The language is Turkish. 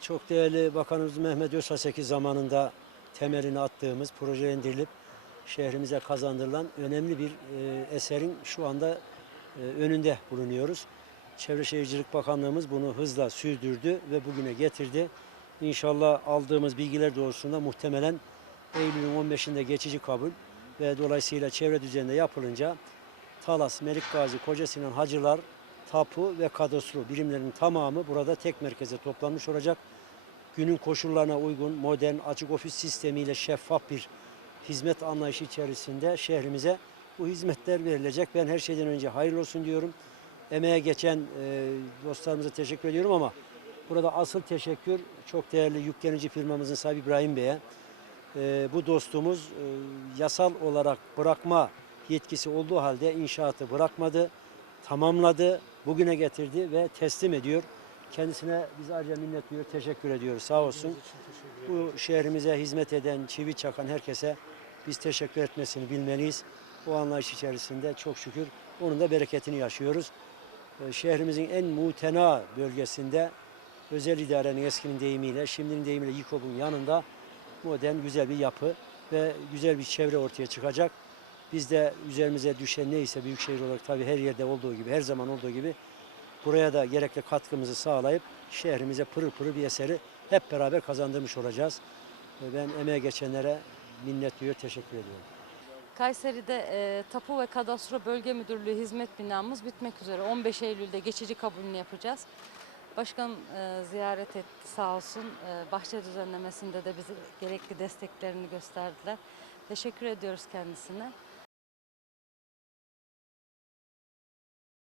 Çok değerli Bakanımız Mehmet Özhaseki zamanında temelini attığımız, projelendirilip şehrimize kazandırılan önemli bir e, eserin şu anda e, önünde bulunuyoruz. Çevre Şehircilik Bakanlığımız bunu hızla sürdürdü ve bugüne getirdi. İnşallah aldığımız bilgiler doğrultusunda muhtemelen Eylül'ün 15'inde geçici kabul ve dolayısıyla çevre düzeninde yapılınca Talas, Melikgazi, Kocasinan, Hacılar, Tapu ve Kadastro birimlerinin tamamı burada tek merkeze toplanmış olacak. Günün koşullarına uygun modern açık ofis sistemiyle şeffaf bir hizmet anlayışı içerisinde şehrimize bu hizmetler verilecek. Ben her şeyden önce hayırlı olsun diyorum. Emeğe geçen e, dostlarımıza teşekkür ediyorum ama burada asıl teşekkür çok değerli yüklenici firmamızın sahibi İbrahim Bey'e. E, bu dostumuz e, yasal olarak bırakma yetkisi olduğu halde inşaatı bırakmadı, tamamladı, bugüne getirdi ve teslim ediyor. Kendisine biz ayrıca minnet duyuyor, teşekkür ediyoruz. Sağ olsun. Bu şehrimize hizmet eden, çivi çakan herkese biz teşekkür etmesini bilmeliyiz. O anlayış içerisinde çok şükür onun da bereketini yaşıyoruz. Ee, Şehrimizin en mutena bölgesinde özel idarenin eskinin deyimiyle, şimdinin deyimiyle YİKOB'un yanında modern güzel bir yapı ve güzel bir çevre ortaya çıkacak. Biz de üzerimize düşen neyse büyükşehir olarak tabii her yerde olduğu gibi, her zaman olduğu gibi buraya da gerekli katkımızı sağlayıp şehrimize pırıl pırıl bir eseri hep beraber kazandırmış olacağız. Ben emeğe geçenlere minnet duyuyor, teşekkür ediyorum. Kayseri'de e, Tapu ve Kadastro Bölge Müdürlüğü hizmet binamız bitmek üzere. 15 Eylül'de geçici kabulünü yapacağız. Başkan e, ziyaret etti sağ olsun. E, bahçe düzenlemesinde de bize gerekli desteklerini gösterdiler. Teşekkür ediyoruz kendisine.